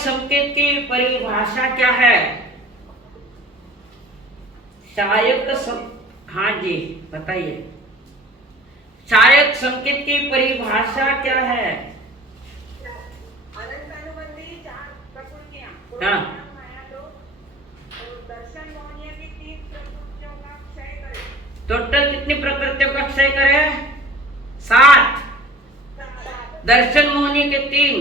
संकेत की परिभाषा क्या है? हाँ जी बताइए, सहायक संकेत की परिभाषा क्या है? अनंतानुबंधी चार प्रकृतियां, हाँ। माया दो, और दर्शन मोहनीय की तीन प्रकृतियों का क्षय करे। टोटल कितनी प्रकृतियों का क्षय करे? 7। दर्शन मोहनी के 3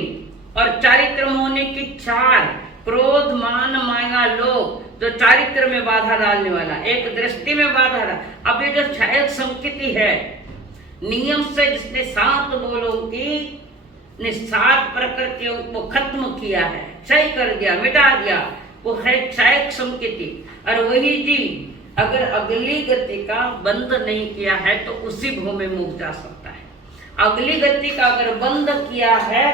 और चारित्र मोहनी की 4। क्रोध मान माया लोभ, जो चारित्र में बाधा डालने वाला, एक दृष्टि में बाधा डाल। अब ये जो सहायक संकेती है, नियम से जिसने 7 बोलों की 7 प्रकृतियों को खत्म किया है, क्षय कर दिया, मिटा दिया, वो है सहायक संकेती। और वही जी अगर अगली गति का बंद नहीं किया है तो उसी भव में मुक्त जा सकता है। अगली गति का अगर बंद किया है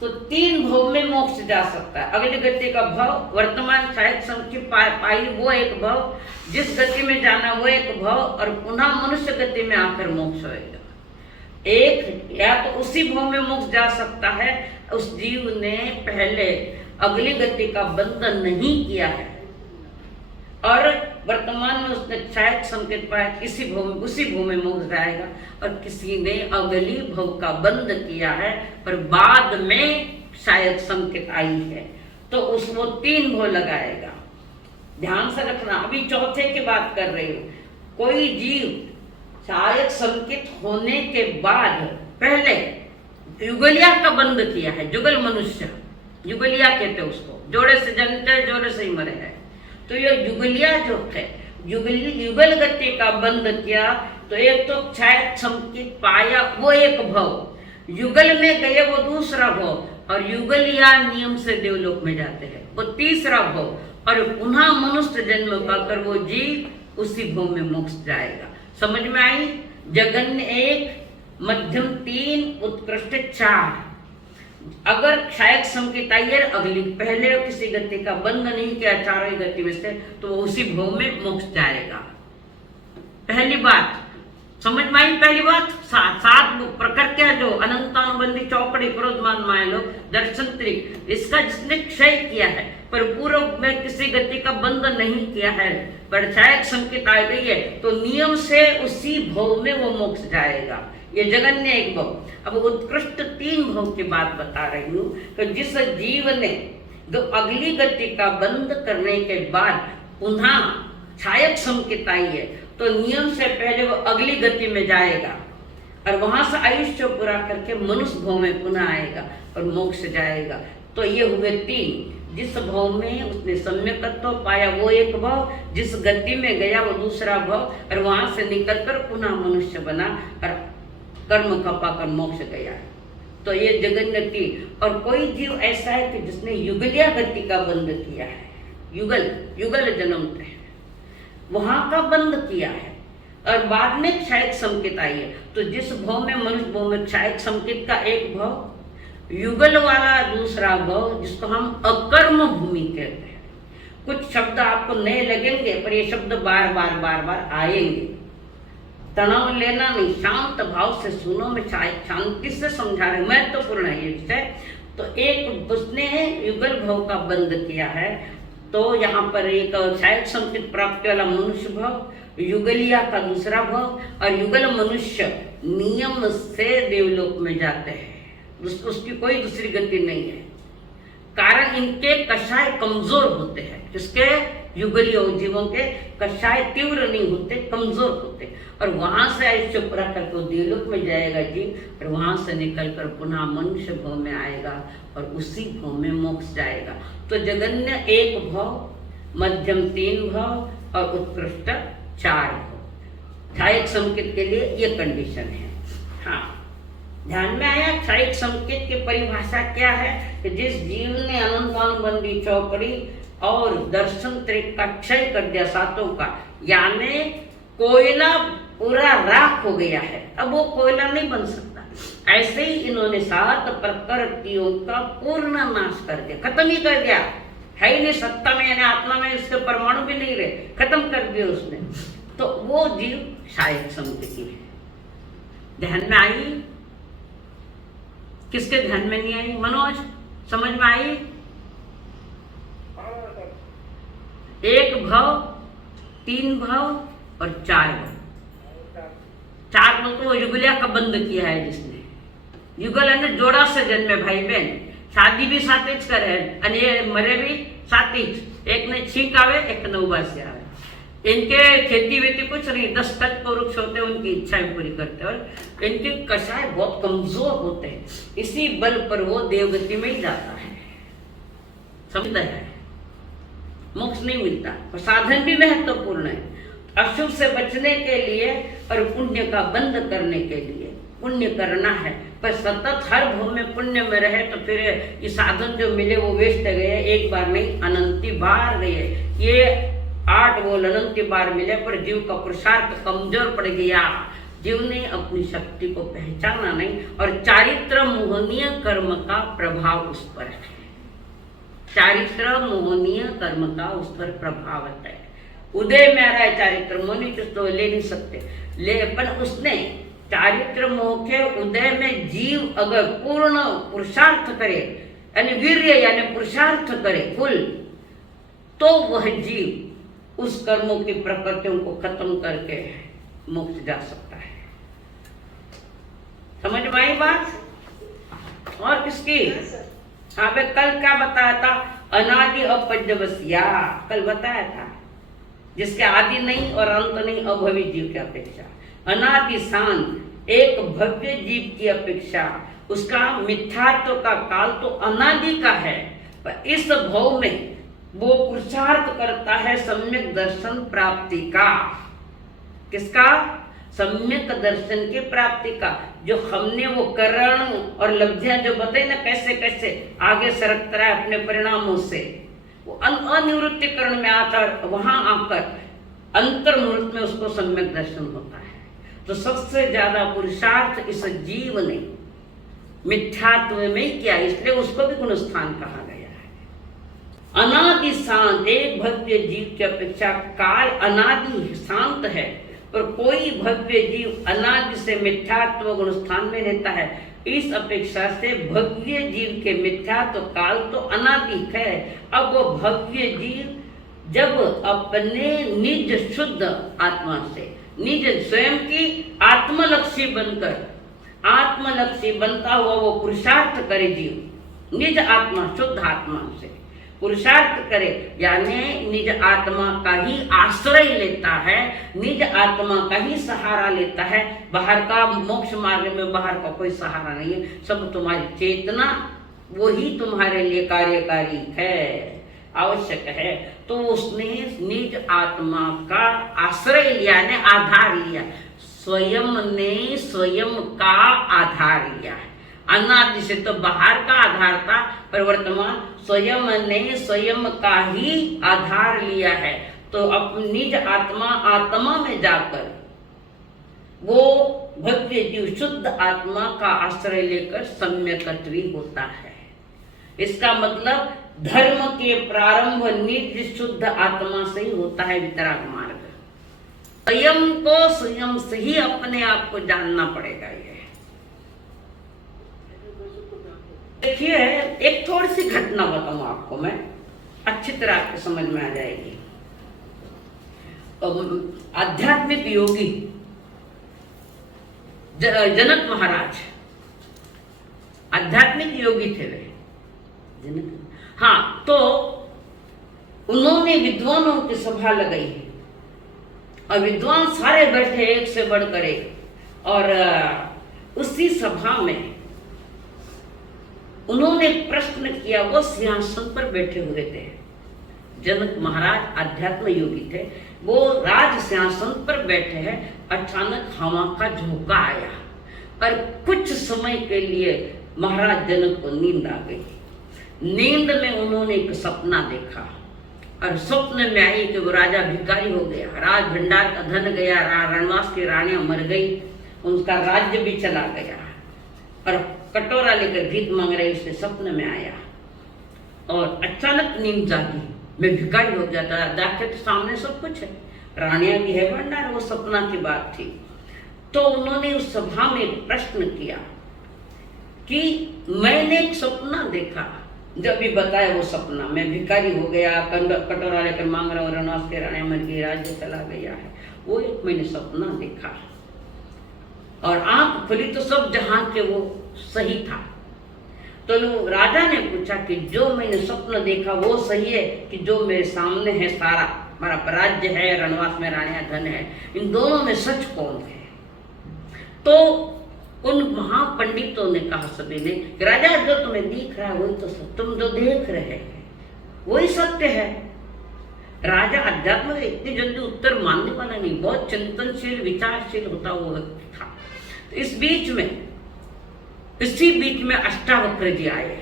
तो 3 भव में मोक्ष जा सकता है। अगली गति का भव, वर्तमान सहायक संकेत पाई वो एक भव, जिस गति में जाना वो एक भव, और पुनः मनुष्य गति में आकर मोक्ष होएगा। एक या तो उसी भव में मोक्ष जा सकता है, उस जीव ने पहले अगली गति का बंधन नहीं किया है और वर्तमान में उसने सहायक संकेत पाया, किसी भव में उसी भव में मोक्ष जाएगा। और किसी ने अगली भव का बंध किया है पर बाद में सहायक संकेत आई है तो उसको 3 भव लगाएगा। ध्यान से रखना, अभी चौथे की बात कर रही हूँ। कोई जीव सहायक संकेत होने के बाद पहले युगलिया का बंध किया है, जुगल मनुष्य, युगलिया कहते उसको, जोड़े से जन्मते हैं जोड़े से ही मरे हैं। तो ये युगलिया जो है, युगल गति का बंध किया तो एक तो सहायक संकेत पाया वो एक भव, युगल में गए वो दूसरा भव, और युगलिया नियम से देवलोक में जाते हैं वो तीसरा भव, और पुनः मनुष्य जन्म पाकर वो जीव उसी भव में मोक्ष जाएगा। समझ में आई? जघन्य 1, मध्यम 3, उत्कृष्ट 4। अगर सहायक संकेत आई है अगली पहले किसी गति का बंध नहीं किया चारों ही गति में से तो वो उसी भव में मोक्ष जाएगा। पहली बात समझ में आई? पहली बात 7 प्रकृतियां जो अनंतानुबंधी चौकड़ी, क्रोध मान माया लोभ, दर्शन त्रिक, इसका जिसने क्षय किया है पर पूर्व में किसी गति का बंध नहीं किया है पर सहायक संकेत आ गई है तो नियम से उसी भव में वो मोक्ष जाएगा। ये जगन्य 1 भव। अब उत्कृष्ट 3 भव की बात बता रही हूँ कि जिस जीव ने जो अगली गति का बंद करने के बाद पुनः सहायक संकेत आई है तो नियम से पहले वो अगली गति में जाएगा और वहां से आयुष्य पूरा करके मनुष्य भव में पुनः आएगा और मोक्ष जाएगा। तो ये हुए 3। जिस भव में उसने सम्यकत्व पाया वो एक भव, जिस गति में गया वो दूसरा भव, और वहां से निकलकर पुनः मनुष्य बना और कर्म का पाकर मोक्ष गया। तो ये जगन्नति। और कोई जीव ऐसा है कि जिसने युगलिया गति का बंध किया है, युगल जन्मते हैं वहां का बंध किया है और बाद में क्षयक संकेत आई है। तो जिस भव में मनुष्य भव में क्षयक संकेत का एक भव, युगल वाला दूसरा भव, जिसको हम अकर्म भूमि कहते हैं। कुछ शब्द आपको नए लगेंगे पर ये शब्द बार बार आएंगे। तनाव लेना नहीं, शांत भाव से सुनो, मैं शांति से समझा रही हूँ, महत्वपूर्ण है ये विषय। तो एक उसने युगल भव का बंध किया है तो यहाँ पर एक सहायक संकेत प्राप्ति वाला मनुष्य भव, युगलिया का दूसरा भव, और युगल मनुष्य नियम से देवलोक में जाते हैं। उसकी कोई दूसरी गति नहीं है, कारण इनके कषाय कमजोर होते हैं। जिसके युगलीय जीवों के कषाय तीव्र नहीं होते, कमजोर होते, और वहां से आयुष्य पूरा करके देवलोक में जाएगा जी, और वहां से निकलकर पुनः मनुष्य भव में आएगा और उसी भव में मोक्ष जाएगा। तो जगन्य 1 भव, मध्यम 3 भव और उत्कृष्ट 4 भव। सहायक संकेत के लिए ये कंडीशन है। हाँ, ध्यान में आया? सहायक संकेत की परिभाषा क्या है कि जिस जीव ने अनंतानुबंधी चौकड़ी और दर्शन त्रिक का क्षय कर दिया 7 का, यानी कोयला पूरा राख हो गया है, अब वो कोयला नहीं बन सकता। ऐसे ही इन्होंने 7 प्रकृतियों का पूर्ण नाश कर दिया, खत्म ही कर दिया, है ही नहीं सत्ता में, यानी आत्मा में इसके परमाणु भी नहीं रहे, खत्म कर दिया उसने। तो वो जीव सहायक संकेती है। ध्यान में आई? किसके ध्यान में नहीं आई? मनोज, समझ में आई? एक भव, तीन भव और चार भव। चार भव तो वो युगलिया का बंद किया है जिसने, युगल ने जोड़ा से जन्मे भाई बहन, शादी भी साथे ज करे અને એ મરે भी साथे ज, एक ने छींक आवे एक ने उबासी आवे। इनके खेती वेती कुछ नहीं, 10 कल्प वृक्ष होते हैं, उनकी इच्छाएं पूरी करते हैं और इनके कषाय बहुत कमजोर होते हैं, इसी बल पर वो देवगति में ही जाता है। समझता है, मोक्ष नहीं मिलता और साधन भी महत्वपूर्ण है। अशुभ से बचने के लिए और पुण्य का बंद करने के लिए पुण्य करना है, पर सतत हर भव में पुण्य में रहे तो फिर ये साधन जो मिले वो वेस्ट गए, एक बार नहीं अनंती बार गए। ये 8 बोल अनंती बार मिले पर जीव का पुरुषार्थ कमजोर पड़ गया, जीव ने अपनी शक्ति को पहचाना नहीं और चारित्र मोहनीय कर्म का प्रभाव उस पर है। चारित्र मोहनीय कर्म का उस पर प्रभाव है। उदय में आ रहा है चारित्र मोहनी, तो ले नहीं सकते, ले पर उसने चारित्र मोह के उदय में जीव अगर पूर्ण पुरुषार्थ करे यानी वीर्य यानी पुरुषार्थ करे फुल, तो वह जीव उस कर्मों की प्रकृतियों को खत्म करके मोक्ष जा सकता है। समझ में आई बात? और किसकी? हाँ भाई, कल क्या बताया था? अनादि अपज्यवस्या, कल बताया था, जिसके आदि नहीं और अंत नहीं अभवी जीव की अपेक्षा। अनादि शांत एक भव्य जीव की अपेक्षा उसका मिथ्यात्व का काल तो अनादि का है, पर इस भव में वो पुरुषार्थ करता है सम्यक दर्शन प्राप्ति का। किसका? सम्यक दर्शन की प्राप्ति का। जो हमने वो करण और लब्धियां जो बताई ना, कैसे कैसे आगे सरकता है अपने परिणामों से, वो अनिवृत्तिकरण में आता, वहां आकर अंतर्मुहूर्त में उसको सम्यक दर्शन होता है। तो सबसे ज्यादा पुरुषार्थ इस जीव ने मिथ्यात्व में किया, इसलिए उसको भी गुणस्थान कहा गया है। अनादि शांत एक भव्य जीव की अपेक्षा काल अनादि शांत है, पर कोई भव्य जीव अनादि से मिथ्यात्व गुणस्थान में रहता है। इस अपेक्षा से भव्य जीव के मिथ्यात्व काल तो अनादिक है। अब वो भव्य जीव जब अपने निज शुद्ध आत्मा से, निज स्वयं की आत्मलक्षी बनकर, आत्मलक्षी बनता हुआ वो पुरुषार्थ करे, जीव निज आत्मा शुद्ध आत्मा से पुरुषार्थ करे, यानी निज आत्मा का ही आश्रय लेता है, निज आत्मा का ही सहारा लेता है। बाहर का मोक्ष मार्ग में बाहर का कोई सहारा नहीं है, सब तुम्हारी चेतना वो ही तुम्हारे लिए कार्यकारी है, आवश्यक है। तो उसने निज आत्मा का आश्रय लिया ने आधार लिया, स्वयं ने स्वयं का आधार लिया। अनादि से तो बाहर का आधार था, पर वर्तमान स्वयं ने स्वयं का ही आधार लिया है। तो अपनी निज आत्मा आत्मा में जाकर वो भव्य जीव शुद्ध आत्मा का आश्रय लेकर सम्यकत्वी होता है। इसका मतलब धर्म के प्रारंभ निज शुद्ध आत्मा से ही होता है। वितराग मार्ग स्वयं को स्वयं से ही अपने आप को जानना पड़ेगा। ये देखिए, एक थोड़ी सी घटना बताऊं आपको मैं, अच्छी तरह आपको समझ में आ जाएगी। आध्यात्मिक योगी जनक महाराज आध्यात्मिक योगी थे वे जनक। हाँ, तो उन्होंने विद्वानों की सभा लगाई है और विद्वान सारे बैठे एक से बढ़कर एक, और उसी सभा में उन्होंने प्रश्न किया। वो सिंहासन पर बैठे हुए थे, जनक महाराज आध्यात्म योगी थे, वो राज सिंहासन पर बैठे हैं। अचानक हवा का झोंका आया और कुछ समय के लिए महाराज जनक को नींद आ गई। नींद में उन्होंने एक सपना देखा और स्वप्न में आई कि वो राजा भिखारी हो गया, राज भंडार का धन गया, रणवास की रानियां मर गई, उनका राज्य भी चला गया और कटोरा लेकर भीख मांग रही, उसके सपने में आया और अचानक नींद जागी। मैं भिखारी हो गया था, जाके तो सामने सब कुछ है, रानियां भी है भंडार, वो सपना की बात थी। तो उन्होंने उस सभा में प्रश्न किया कि मैंने एक सपना देखा जब भी बताया वो सपना, मैं भिखारी हो गया, कटोरा लेकर मांग रहा हूँ, रणवास के रानी मर गई, राज्य चला गया है, वो एक मैंने सपना देखा और आंख खुली तो सब जहां के वो सही था। तो राजा ने पूछा कि जो मैंने स्वप्न देखा वो सही है कि जो मेरे सामने है सारा हमारा राज्य है, रणवास में रानियां, धन है, इन दोनों में सच कौन है? तो उन महापंडितों ने कहा सभी ने, राजा जो तुम्हें दिख रहा है वही तो सत्य, तुम जो देख रहे हैं वही सत्य है। राजा अध्यात्म में इतनी जल्दी उत्तर मानने वाला नहीं, बहुत चिंतनशील विचारशील होता हुआ व्यक्ति था। तो इसी बीच में अष्टावक्र जी आए,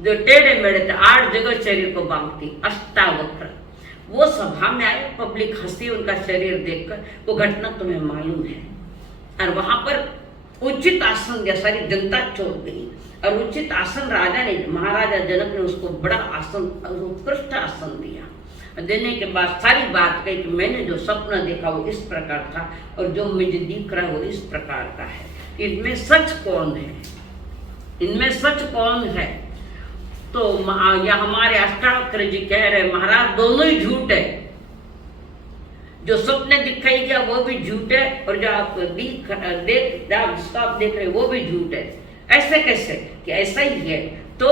जो टेढ़े मेढ़े थे, 8 जगह शरीर को बांधती अष्टावक्र। वो सभा में आए, पब्लिक हंसी उनका शरीर देखकर, वो घटना तुम्हें मालूम है। और वहां पर उचित आसन दिया, सारी जनता छोड़ गई और उचित आसन राजा ने, महाराजा जनक ने उसको बड़ा आसन, उत्कृष्ट आसन दिया। देने के बाद सारी बात कही कि मैंने जो सपना देखा वो इस प्रकार था और जो मुझे दिख रहा है वो इस प्रकार का है, इनमें सच कौन है, इनमें सच कौन है? तो या हमारे अष्टावक्र जी कह रहे, महाराज दोनों ही झूठ है, जो सपने दिखाई गया वो भी झूठ है और जो आप जिसको आप देख रहे वो भी झूठ है। ऐसे कैसे? कि ऐसा ही है। तो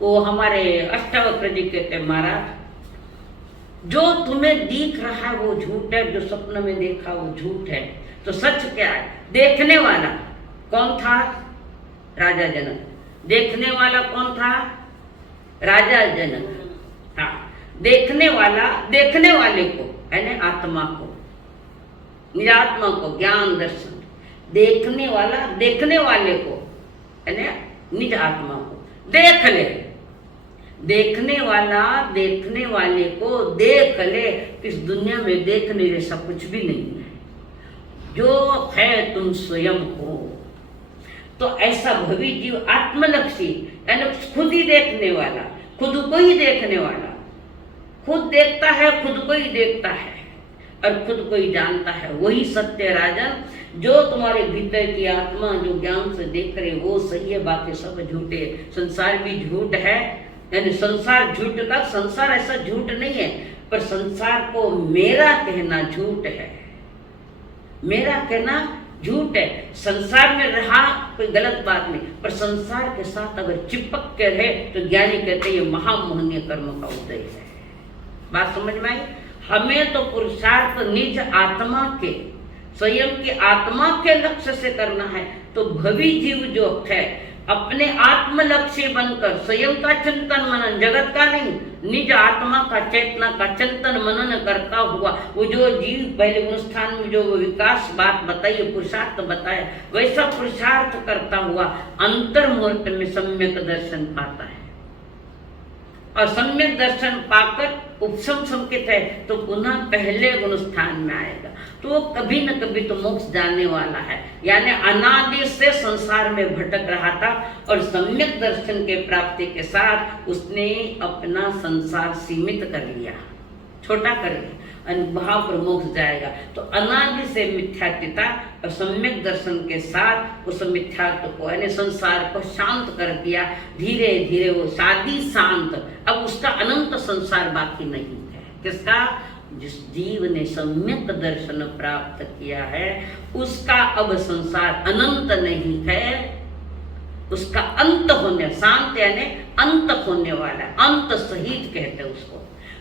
वो हमारे अष्टावक्र जी कहते, महाराज जो तुम्हें दिख रहा है वो झूठ है, जो सपने में देखा वो झूठ है। तो सच क्या है? देखने वाला कौन था? राजा जनक। देखने वाला कौन था? राजा जनक। हाँ, देखने वाला देखने वाले को, यानी आत्मा को, निरात्मा को, ज्ञान दर्शन। देखने वाला देखने वाले को, यानी निज आत्मा को देख ले। देखने वाला देखने वाले को देख ले। इस दुनिया में देखने जैसा कुछ भी नहीं है, जो है तुम स्वयं हो। तो ऐसा भवी जीव आत्मलक्षी, यानी खुद ही देखने वाला, खुद को ही देखने वाला, खुद देखता है, खुद को ही देखता है और खुद को ही जानता है, वही सत्य राजन। जो तुम्हारे भीतर की आत्मा जो ज्ञान से देख रहे वो सही है, बाकी सब झूठे। संसार भी झूठ है, यानी संसार झूठ का, संसार ऐसा झूठ नहीं है, पर संसार को मेरा कहना झूठ है, मेरा कहना झूठ है। संसार में रहा कोई गलत बात नहीं, पर संसार के साथ अगर चिपक के रहे तो ज्ञानी कहते ये महामोहनीय कर्म का उदय है। बात समझ में आई? हमें तो पुरुषार्थ निज आत्मा के, स्वयं की आत्मा के लक्ष्य से करना है। तो भवी जीव जो है अपने आत्मलक्ष्य बनकर स्वयं का चिंतन मनन, जगत का नहीं, निज आत्मा का, चेतना का चिंतन मनन करता हुआ वो जो जीव पहले अनुष्ठान में जो विकास बात बताइए, पुरुषार्थ बताया, वैसा पुरुषार्थ करता हुआ अंतर मुहूर्त में सम्यक दर्शन पाता है। और सम्यक दर्शन पाकर उपशम संकेत है तो पुनः पहले अनुष्ठान में आएगा, तो वो कभी न कभी तो मोक्ष जाने वाला है। यानी अनादि से संसार में भटक रहा था और सम्यक दर्शन के प्राप्ति के साथ उसने अपना संसार सीमित कर लिया, छोटा कर लिया, अनुभाव पर मोक्ष जाएगा। तो अनादि से मिथ्यात्वता और सम्यक दर्शन के साथ उस मिथ्यात्व को, यानी संसार को शांत कर दिया। धीरे धीरे वो शादी शांत, अब उसका अनंत संसार बाकी नहीं है। किसका? जिस जीव ने सम्यक दर्शन प्राप्त किया है उसका अब संसार अनंत नहीं है, उसका अंत होने, शांत यानी अंत होने वाला, अंत सहित कहते हैं उसको।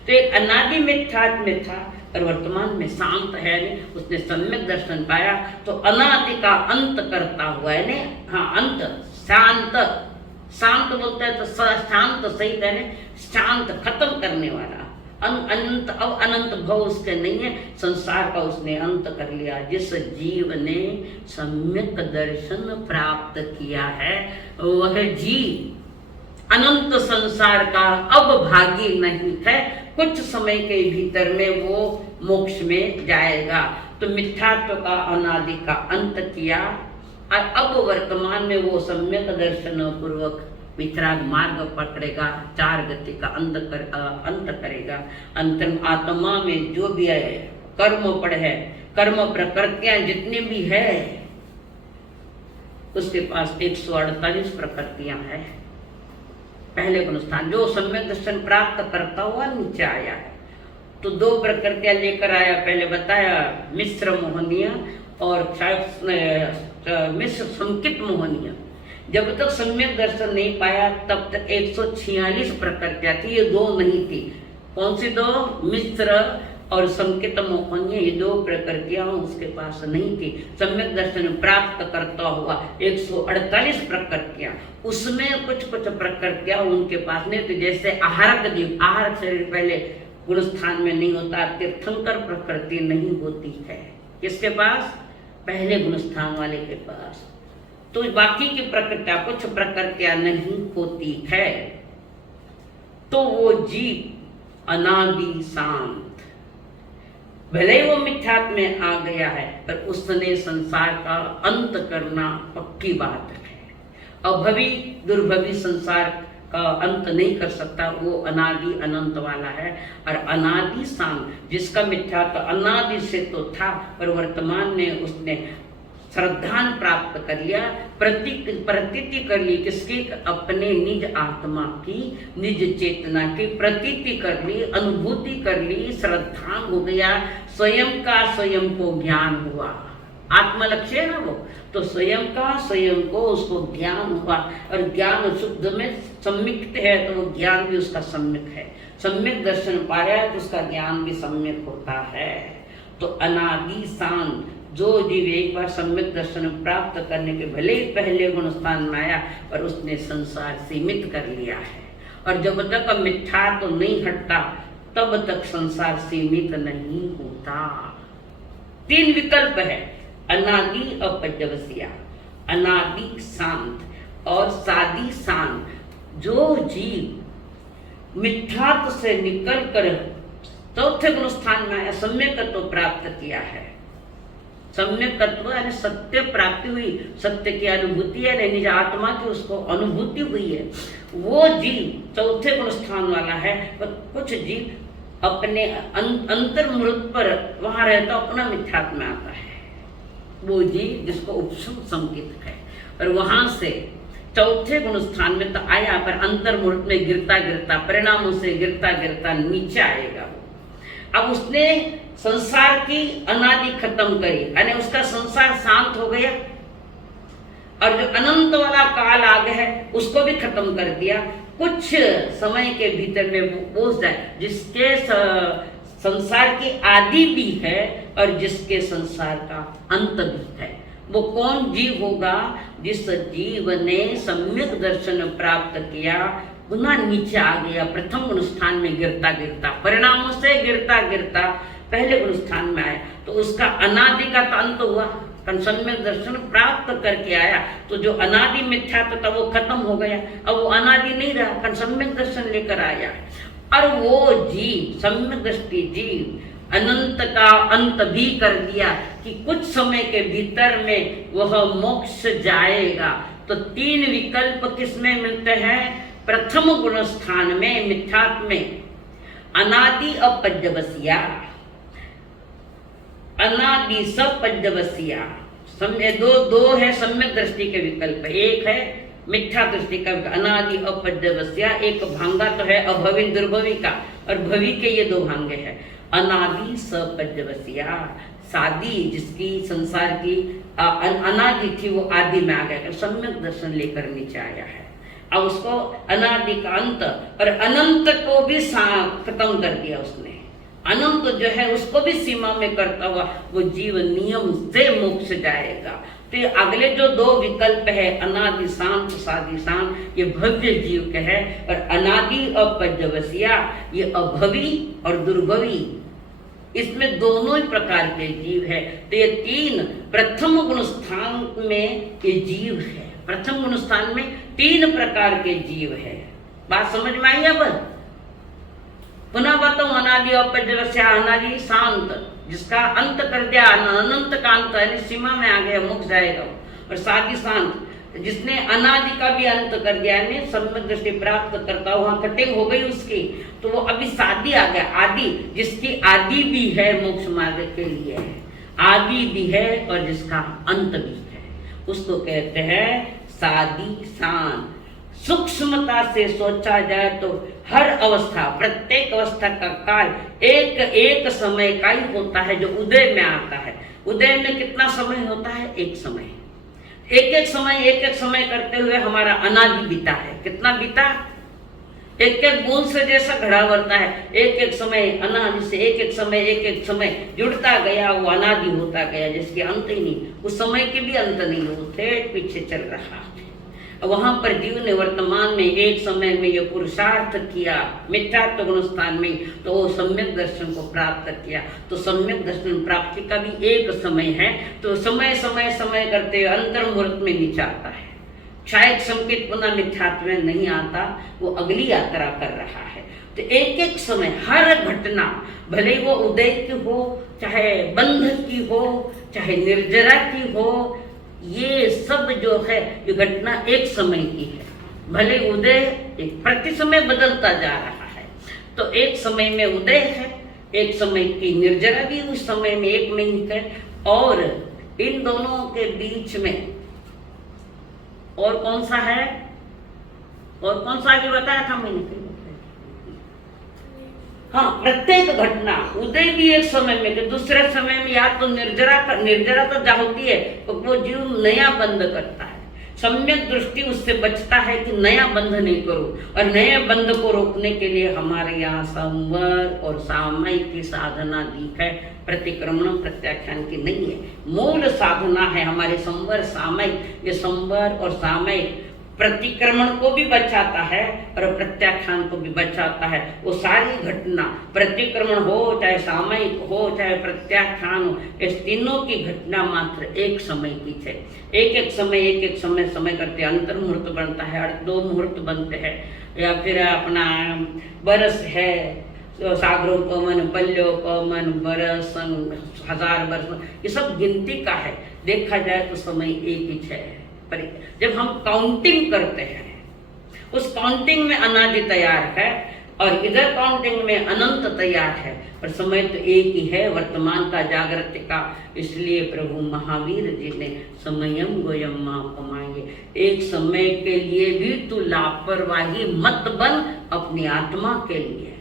तो एक अनादि मिथ्यात्व में था और वर्तमान में शांत है, उसने सम्यक दर्शन पाया। तो अनादि का अंत करता हुआ है, हाँ अंत, शांत, शांत बोलते हैं तो शांत सहित है, शांत खत्म करने वाला, अनंत, अब अनंत भव उसके नहीं है, संसार का उसने अंत कर लिया। जिस जीव ने सम्यक दर्शन प्राप्त किया है वह जीव अनंत संसार का अब भागी नहीं है, कुछ समय के भीतर में वो मोक्ष में जाएगा। तो मिथ्यात्व का अनादि का अंत किया और अब वर्तमान में वो सम्यक दर्शन पूर्वक वितराग मार्ग पकड़ेगा, 4 गति का अंत करेगा। अंतरम आत्मा में जो भी है कर्म पड़ है, कर्म प्रकृतियां जितनी भी है उसके पास 148 प्रकृतियां है। पहले गुण स्थान जो सम्यक दर्शन प्राप्त करता हुआ नीचे आया है। तो दो प्रकृतियां लेकर आया, पहले बताया मिश्र मोहनीय और मिश्र संकित मोहनीय। जब तक सम्यक दर्शन नहीं पाया तब तक 146 प्रकृतियां थी, ये दो नहीं थी। कौन सी दो? मिश्र और संकित मोहनीय, ये दो प्रकृतियां उसके पास नहीं थी। सम्यक दर्शन प्राप्त करता हुआ 148 प्रकृतियां, उसमें कुछ कुछ प्रकृतियां उनके पास नहीं थी। जैसे आहारक जीव, आहारक शरीर पहले गुण स्थान में नहीं होता, तीर्थंकर प्रकृति नहीं होती है। किसके पास? पहले गुण स्थान वाले के पास। तो बाकी की प्रकृतियां, कुछ प्रकृतियां नहीं होती है। तो वो जीव अनादि शांत, भले ही वो मिथ्यात्व में आ गया है पर उसने संसार का अंत करना पक्की बात है। अभवी दुर्भवी संसार का अंत नहीं कर सकता, वो अनादि अनंत वाला है। और अनादि शांत, जिसका मिथ्यात्व अनादि से तो था पर वर्तमान में उसने श्रद्धान प्राप्त कर लिया, प्रतीति कर ली। किसकी? अपने निज आत्मा की, निज चेतना की प्रतीति कर ली, अनुभूति कर ली, श्रद्धान हो गया। स्वयं का स्वयं को ज्ञान हुआ, आत्मा लक्ष्य है ना वो, तो स्वयं का स्वयं को उसको ज्ञान हुआ। और ज्ञान शुद्ध में सम्यक्त है तो वो ज्ञान भी उसका सम्यक है। सम्यक दर्शन पाया तो उसका ज्ञान भी सम्यक होता है। तो अनादि शांत जो जीव एक बार सम्यक दर्शन प्राप्त करने के भले ही पहले गुण स्थान में आया पर उसने संसार सीमित कर लिया है। और जब तक मिथ्या तो नहीं हटता तब तक संसार सीमित नहीं होता। तीन विकल्प है, अनादि अपजवसिया, अनादि शांत और सादि शांत। जो जीव मिथ्यात्व से निकल कर चौथे गुण स्थान में आया, सम्यकत्व प्राप्त किया है। सम्यकत्व यानी सत्य प्राप्ति हुई, सत्य की अनुभूति है, निज आत्मा की उसको अनुभूति हुई है। वो जीव चौथे गुण स्थान वाला है। पर कुछ जीव अपने अंतर्मृत पर वहां रहता अपना मिथ्यात्व में आता है। वो जीव जिसको उपशम संकित है और वहां से चौथे गुण स्थान में तो आया पर अंतर्मूर्त में गिरता गिरता, परिणामों से गिरता गिरता नीचे आएगा। अब उसने संसार की अनादि खत्म करी, यानी उसका संसार शांत हो गया। और जो अनंत वाला काल आ गया है उसको भी खत्म कर दिया। कुछ समय के भीतर में वो पहुंच जाए जिसके संसार की आदि भी है और जिसके संसार का अंत भी है। वो कौन जीव होगा? जिस जीव ने सम्यक दर्शन प्राप्त किया, पुनः नीचे आ गया, प्रथम गुण स्थान में गिरता गिरता, परिणामों से गिरता गिरता पहले गुण स्थान में आया। तो उसका अनादि का तो अंत हुआ, सम्यक दर्शन प्राप्त करके आया तो जो अनादि मिथ्या था वो खत्म हो गया। अब वो अनादि नहीं रहा, सम्यक दर्शन लेकर आया। और वो जीव सम्यक दृष्टि जीव अनंत का अंत भी कर दिया कि कुछ समय के भीतर में वह मोक्ष जाएगा। तो तीन विकल्प किसमें मिलते हैं? प्रथम गुण स्थान में, मिथ्यात्व में, अनादि अपज्जवसिया, अनादि सपज्जवसिया। दो है सम्यक दृष्टि के विकल्प, एक है मिथ्या दृष्टि का अनादि अपज्जवसिया, एक भांगा तो है अभवी दुर्भवी का, और भवी के ये दो भांगे हैं। अनादि सपज्जवसिया, सादी जिसकी संसार की अनादि थी वो आदि में आ गया, सम्यक दर्शन लेकर नीचे आया है। अब उसको अनादि का अंत और अनंत को भी खत्म कर दिया उसने। अनंत जो है उसको भी सीमा में करता हुआ वो जीव नियम से मोक्ष जाएगा। तो ये अगले जो दो विकल्प है अनादि शांत सादि शांत, ये भव्य जीव के है। और अनादि अपज्जवसिया ये अभवी और दुर्भवी, इसमें दोनों ही प्रकार के जीव है। तो ये तीन प्रथम गुण स्थान में ये जीव है। प्रथम गुण स्थान में तीन प्रकार के जीव है। बात समझ में आई? अब पुनः बताऊं, अनादि अपज्जवसिया, अनादि शांत जिसका अंत कर दिया, अनंत का अंत यानी सीमा में आ गया, मुक्त जाएगा। और सादि शांत जिसने अनादि का भी अंत कर दिया, यानी सम्यक दृष्टि प्राप्त करता वहां कटिंग हो गई उसकी, तो वो अभी सादि आ गया, आदि जिसकी आदि भी है, मोक्ष मार्ग के लिए है, आदि भी है और जिसका अंत भी है, उसको कहते हैं सादि शांत। सूक्ष्मता से सोचा जाए तो हर अवस्था, प्रत्येक अवस्था का काल एक एक समय का ही होता है जो उदय में आता है। उदय में कितना समय होता है? एक समय। एक एक समय करते हुए हमारा अनादि बीता है। कितना बीता? एक एक बूंद से जैसा घड़ा बढ़ता है, एक एक समय अनादि से एक एक समय जुड़ता गया, वो अनादि होता गया जिसके अंत ही नहीं। उस समय के भी अंत नहीं, वो थे पीछे चल रहा है। वहां पर जीव ने वर्तमान में एक समय में ये पुरुषार्थ किया मिथ्यात्व गुण स्थान में, तो वो सम्यक दर्शन को प्राप्त किया। तो सम्यक दर्शन प्राप्ति का भी एक समय है। तो समय समय समय करते हुए अंतर मुहूर्त में नीचे आता है। शायद संकेत पुनः मिथ्यात्व में नहीं आता, वो अगली यात्रा कर रहा है। तो एक एक समय हर घटना, भले वो उदय की हो, चाहे बंध की हो, चाहे निर्जरा की हो, ये सब जो है ये घटना एक समय की है। भले उदय एक प्रति समय बदलता जा रहा है। तो एक समय में उदय है, एक समय की निर्जरा भी उस समय में एक में ही है। और इन दोनों के बीच में और कौन सा है? और कौन सा आगे बताया था मैंने? हाँ, प्रत्येक घटना उदय भी एक समय में, कि दूसरे समय में या तो निर्जरा तो जा होती है, तो वो जीव नया बंध करता है। सम्यक दृष्टि उससे बचता है कि नया बंध नहीं करो। और नए बंध को रोकने के लिए हमारे यहाँ संवर और सामयिक की साधना दी है, प्रतिक्रमण प्रत्याख्यान की नहीं है। मूल साधना है हमारे संवर सामयिक। ये संवर और सामयिक प्रतिक्रमण को भी बचाता है और प्रत्याख्यान को भी बचाता है। वो सारी घटना, प्रतिक्रमण हो चाहे सामयिक हो चाहे प्रत्याख्यान हो, इस तीनों की घटना मात्र एक समय की है। एक एक समय समय करते अंतर मुहूर्त बनता है, 2 मुहूर्त बनते हैं, या फिर अपना बरस है, सागरोपमन, पल्योपमन, बरस, 1000 वर्ष, ये सब गिनती का है। देखा जाए तो समय एक ही है। पर जब हम काउंटिंग करते हैं, उस काउंटिंग में अनादि तैयार है और इधर काउंटिंग में अनंत तैयार है, पर समय तो एक ही है, वर्तमान का, जागृति का। इसलिए प्रभु महावीर जी ने समयम गोयम कमाएंगे, एक समय के लिए भी तू लापरवाही मत बन, अपनी आत्मा के लिए।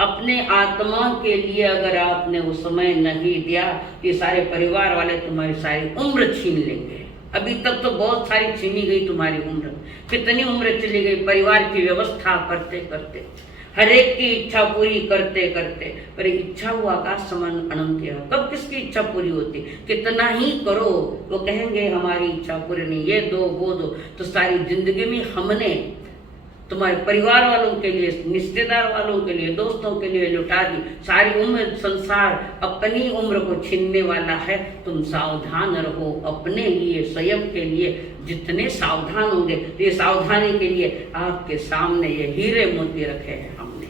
अपने आत्मा के लिए अगर आपने वो समय नहीं दिया, ये सारे परिवार वाले तुम्हारी सारी उम्र छीन लेंगे। अभी तक तो बहुत सारी छीनी गई तुम्हारी उम्र, कितनी उम्र चली गई परिवार की व्यवस्था करते करते, हर एक की इच्छा पूरी करते करते। पर इच्छा वो आकाश समान अनंत है, कब किसकी इच्छा पूरी होती? कितना ही करो, वो कहेंगे हमारी इच्छा पूरी नहीं, ये दो वो दो। तो सारी जिंदगी में हमने तुम्हारे परिवार वालों के लिए, रिश्तेदार वालों के लिए, दोस्तों के लिए लुटा दी। सारी उम्र संसार अपनी उम्र को छीनने वाला है। तुम सावधान रहो अपने लिए, स्वयं के लिए। जितने सावधान होंगे, ये सावधानी के लिए आपके सामने ये हीरे मोती रखे हैं हमने।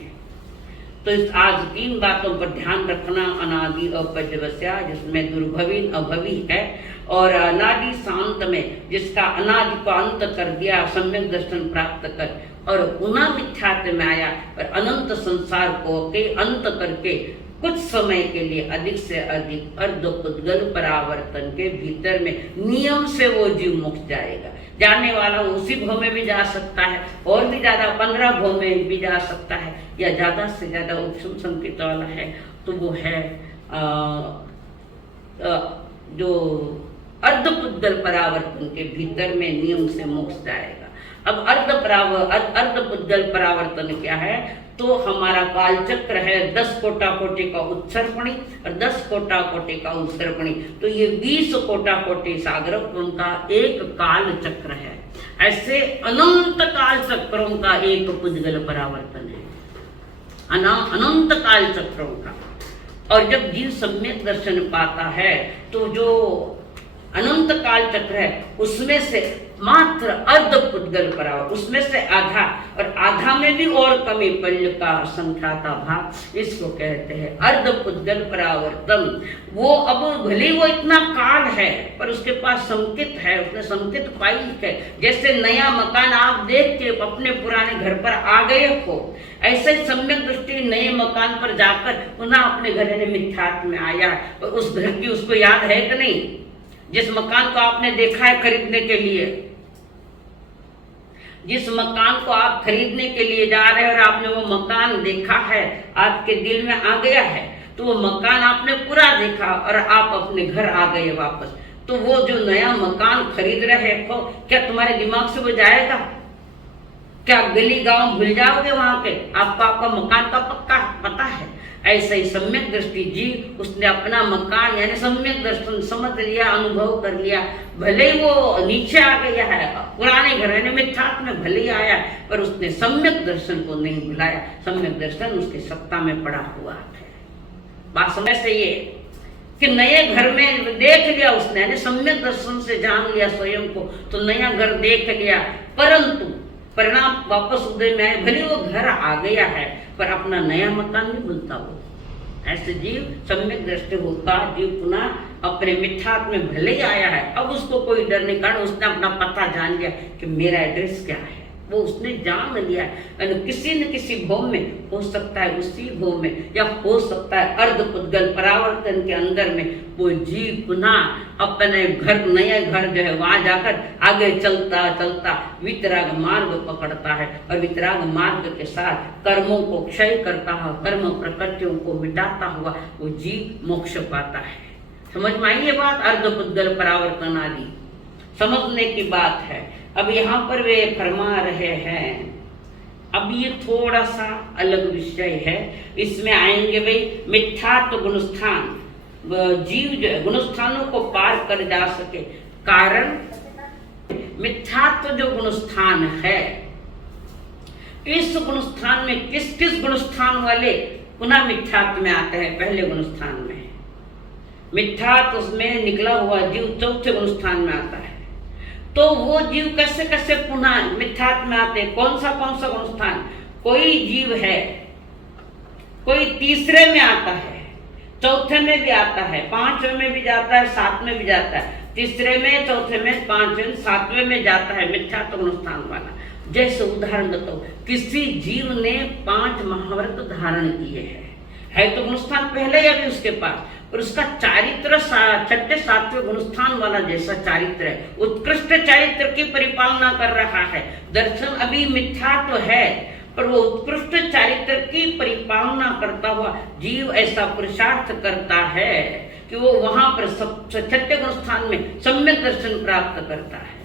तो इस आज 3 बातों पर ध्यान रखना। अनादि अपजवस्या, जिसमें दुर्भवी अभवी है, और अनादि शांत में, जिसका अनादि को अंत कर दिया, सम्यक दर्शन प्राप्त कर, और पुनः मिथ्यात्व में आया और अनंत संसार को के अंत करके कुछ समय के लिए अधिक से अधिक अर्धोद्गल परावर्तन के भीतर में नियम से वो जीव मुक्त जाएगा। जाने वाला उसी भव में भी जा सकता है, और भी ज्यादा 15 भव में भी जा सकता है, या ज्यादा से ज्यादा उपशम संकेत वाला है तो वो है जो अर्धपुद्गल परावर्तन के भीतर में नियम से मुक्त जाएगा। अब अर्धपुद्गल परावर्तन क्या है? तो हमारा काल चक्र है 10 कोटि का उत्सर्पणी और 10 कोटि का उत्सर्पणी। तो ये 20 कोटि सागरों का एक काल चक्र है। ऐसे अनंत काल चक्रों का एक पुद्गल परावर्तन है, अनंत काल चक्रों का। और जब जीव सम्यक दर्शन पाता है तो जो अनंत काल चक्र है उसमें से मात्र अर्ध पुद्गल परावर्तन, उसमें से आधा, और आधा में भी और कमी पल्य का संख्या का भाग, इसको कहते हैं अर्ध पुद्गल परावर्तन। वो अब भले वो इतना काल है पर उसके पास संकेत है, उसने संकेत पाई है। जैसे नया मकान आप देख के अपने पुराने घर पर आ गए हो, ऐसे सम्यक दृष्टि नए मकान पर जाकर पुनः अपने घर में मिथ्यात्व में आया, और उस घर की उसको याद है कि नहीं, जिस मकान को आपने देखा है खरीदने के लिए। जिस मकान को आप खरीदने के लिए जा रहे हैं और आपने वो मकान देखा है, आपके दिल में आ गया है, तो वो मकान आपने पूरा देखा और आप अपने घर आ गए वापस, तो वो जो नया मकान खरीद रहे हो, क्या तुम्हारे दिमाग से वो जाएगा? क्या गली गांव भूल जाओगे वहां के? आपको आपका मकान का पक्का पता है। ऐसे ही सम्यक दृष्टि जीव, उसने अपना मकान यानी सम्यक दर्शन समझ लिया, अनुभव कर लिया। भले ही वो नीचे आ गया है, पुराने घर यानी मिथ्यात्व में भले ही आया, पर उसने सम्यक दर्शन को नहीं भुलाया। सम्यक दर्शन उसकी सत्ता में पड़ा हुआ है। बात समझ से ये कि नए घर में देख लिया उसने, यानी सम्यक दर्शन से जान लिया स्वयं को, तो नया घर देख लिया, परंतु परिणाम वापस उदय में आए। भले वो घर आ गया है, पर अपना नया मकान नहीं भूलता वो। ऐसे जीव सम्यक दृष्टि होता, जीव पुनः अपने मिथ्यात्व में भले ही आया है, अब उसको कोई डर नहीं, कारण उसने अपना पता जान लिया कि मेरा एड्रेस क्या है, वो उसने जान लिया। किसी न किसी भोग में हो सकता है, उसी भोग में, या हो सकता है अर्धपुद्गल परावर्तन के अंदर में वो जीव पुनः अपने घर, नया घर जो है वहां जाकर आगे चलता चलता वितराग मार्ग पकड़ता है, और वितराग मार्ग के साथ कर्मों को क्षय करता हुआ, कर्म प्रकृतियों को मिटाता हुआ वो जीव मोक्ष पाता है। समझ में आई ये बात? अर्धपुद्गल परावर्तन आदि समझने की बात है। अब यहाँ पर वे फरमा रहे हैं, अब ये थोड़ा सा अलग विषय है, इसमें आएंगे भाई मिथ्यात्व गुणस्थान। जीव जो है गुणस्थानों को पार कर जा सके, कारण मिथ्यात्व जो गुणस्थान है, इस गुणस्थान में किस किस गुणस्थान वाले पुनः मिथ्यात्व में आते हैं? पहले गुणस्थान में मिथ्यात्व उसमें निकला हुआ जीव चौथे गुणस्थान में आता है। तो वो जीव कैसे कैसे पुनः मिथ्यात्व में आते हैं? कौन सा गुणस्थान? कोई जीव है, कोई तीसरे में आता है, चौथे में भी आता है, पांचवें में भी जाता है, सातवें में भी जाता है, तीसरे में, चौथे में, पांचवें, सातवें में जाता है मिथ्यात्व गुणस्थान वाला। जैसे उदाहरण बताओ, किसी जीव ने 5 महाव्रत धारण किए है तो गुणस्थान पहले ही अभी उसके पास, और उसका चारित्र छठे सातवें गुणस्थान वाला जैसा चारित्र है, उत्कृष्ट चारित्र की परिपालना कर रहा है। दर्शन अभी मिथ्यात्व है, पर वो उत्कृष्ट चारित्र की परिपालना करता हुआ जीव ऐसा पुरुषार्थ करता है कि वो वहां पर छठे गुणस्थान में सम्यक दर्शन प्राप्त करता है।